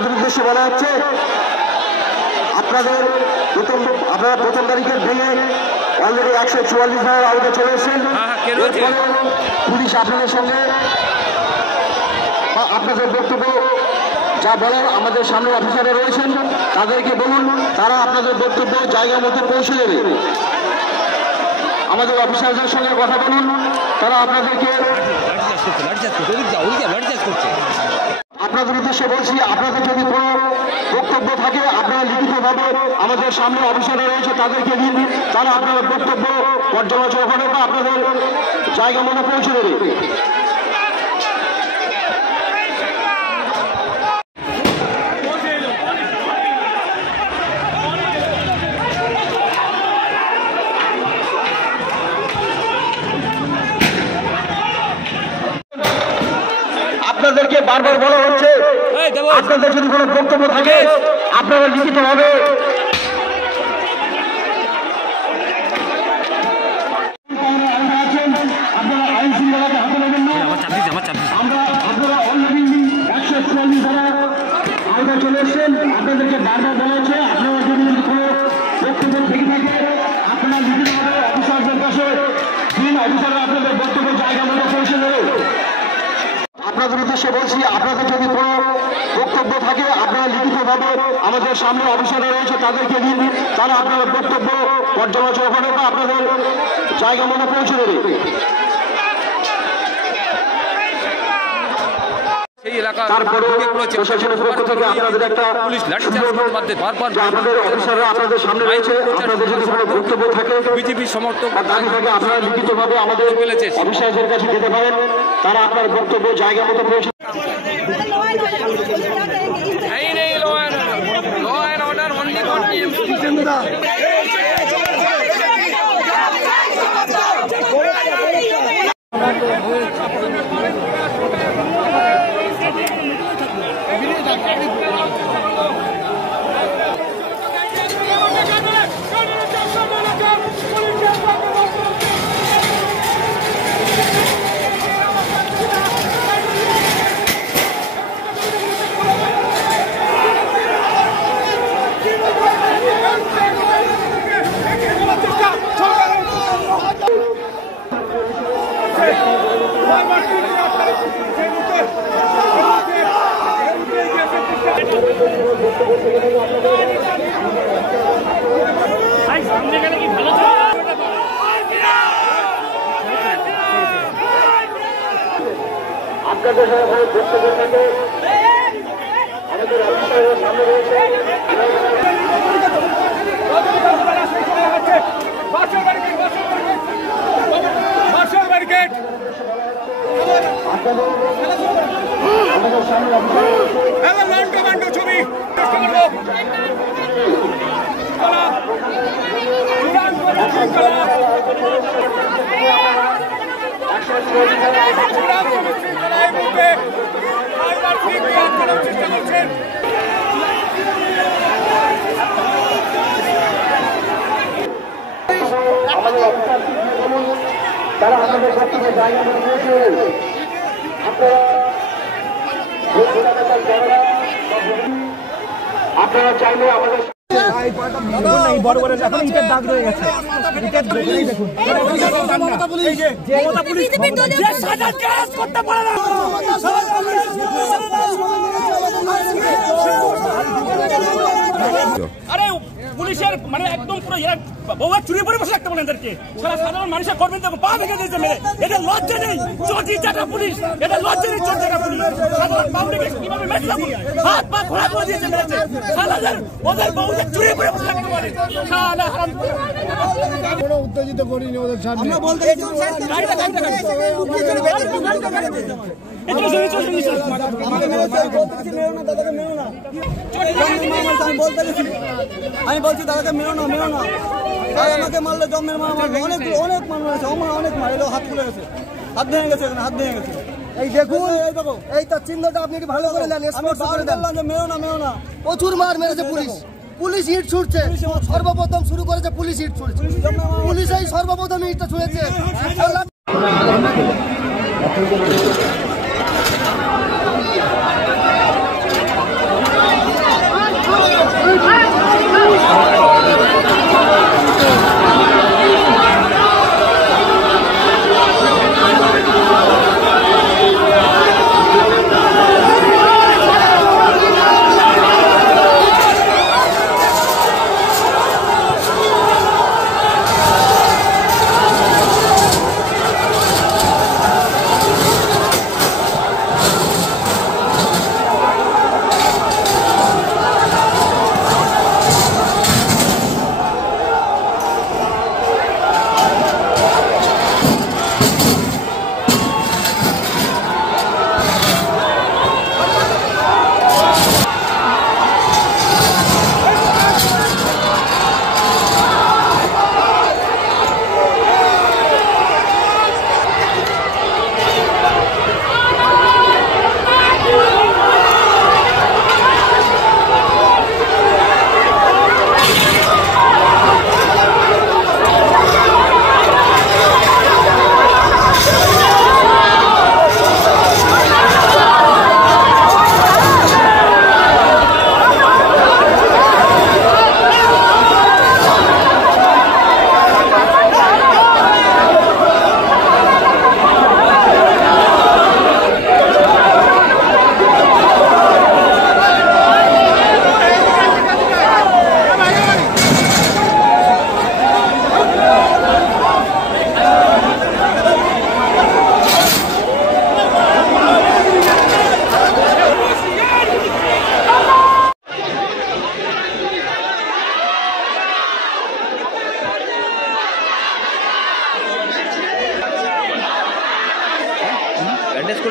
আপনাদের উদ্দেশ্যে বলা হচ্ছে আপনারা প্রথম তারিখের ভেঙে অলরেডি 144 ধারা আওতায় চলে এসেছেন। পুলিশ আপনাদের সঙ্গে আপনাদের বক্তব্য যা বলার আমাদের সামনে অফিসাররা রয়েছেন তাদেরকে বলুন, তারা আপনাদের বক্তব্য জায়গা মতো পৌঁছে দেবে। আমাদের অফিসারদের সঙ্গে কথা বলুন, তারা আপনাদেরকে আপনাদের উদ্দেশ্যে বলছি, আপনাদের যদি কোনো বক্তব্য থাকে আপনারা লিখিতভাবে আমাদের সামনে অফিসাররা রয়েছে তাদেরকে দিন, তারা আপনাদের বক্তব্য পর্যালোচনা করে বা আপনাদের জায়গা মতো পৌঁছে দেবে। আপনাদেরকে বারবার বলা হচ্ছে আপনাদের যদি কোনো বক্তব্য থাকে আপনারা লিখিতভাবে আপনারা আইন শৃঙ্খলাকে হাতে নেবেন না। আপনারা অলরেডি 144 ধারা আওতায় চলে এসেছেন। আপনাদেরকে বারবার বলা হচ্ছে আপনারা যদি কোনো বক্তব্য থেকে থাকে আপনারা লিখিতভাবে অফিসারদের কাছে দিন, অফিসাররা আপনাদের বক্তব্য জায়গা মতো পৌঁছে দেবে। আপনাদের উদ্দেশ্যে বলছি, আপনাদের যদি কোনো বক্তব্য থাকে আপনারা লিখিতভাবে আমাদের সামনে অফিসাররা রয়েছে তাদেরকে দিন, তারা আপনাদের বক্তব্য পর্যালোচনা করে বা আপনাদের জায়গা মতো পৌঁছে দেবে। তারপরে প্রশাসনের পক্ষ থেকে আপনাদের একটা আপনাদের অফিসাররা আপনাদের সামনে রয়েছে, আপনাদের যদি কোনো বক্তব্য থাকে বিজেপি সমর্থক দাবি থাকে আপনারা লিখিতভাবে আমাদের অফিসারদের কাছে দিতে পারেন, তারা আপনার বক্তব্য জায়গা মতো পৌঁছে। আপনাদের সঙ্গে বক্তব্য থাকে আমাদের অফিসারের সামনে রয়েছে। আমাদের সামনে ছবি তারা আমাদের সবথেকে জায়গা করে পৌঁছে আপনারা চাইলে আমাদের বড় বড় এখন ইটের দাগ রয়ে গেছে। আরে পুলিশের মানে একদম পুরো বউয়া চুরি করে বসে রাখতে বলেন এদেরকে। সারা সাধারণ মানুষের কর্মীদের দেখো পা ভেঙে দিয়েছে মেরে। এদের লজ্জা নেই, চটি চাটা পুলিশ, এদের লজ্জা নেই, চটি চাটা পুলিশ। সাধারণ পাবলিক কিভাবে মেরেছে, হাত পা খোলা করে দিয়েছে মেরেছে। সাধারণ ওদের বউদের চুরি করে বসে রাখতে পারে। সারা হারাম কোনো উত্তেজিত করিনি ওদের সামনে। আমরা বলতে গাড়িটা আমি বলছি দাদাকে মেরো না আমাকে মারলে জমের অনেক মানুষ আছে, অনেক মার এলো, হাত খুলে গেছে, হাত ভেঙে গেছে, হাত ভেঙে গেছে। এই দেখুন, এই দেখো, এই তার চিহ্নটা আপনি ভালো করে দেন, মেরো না। প্রচুর মার মেরেছে পুলিশ ইট ছুটছে, সর্বপ্রথম শুরু করেছে পুলিশ ইট ছুটছে, পুলিশ এই সর্বপ্রথম ইটটা ছুঁড়েছে।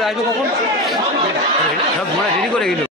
আসবে কখন? সব মোড়া রেডি করে গেল।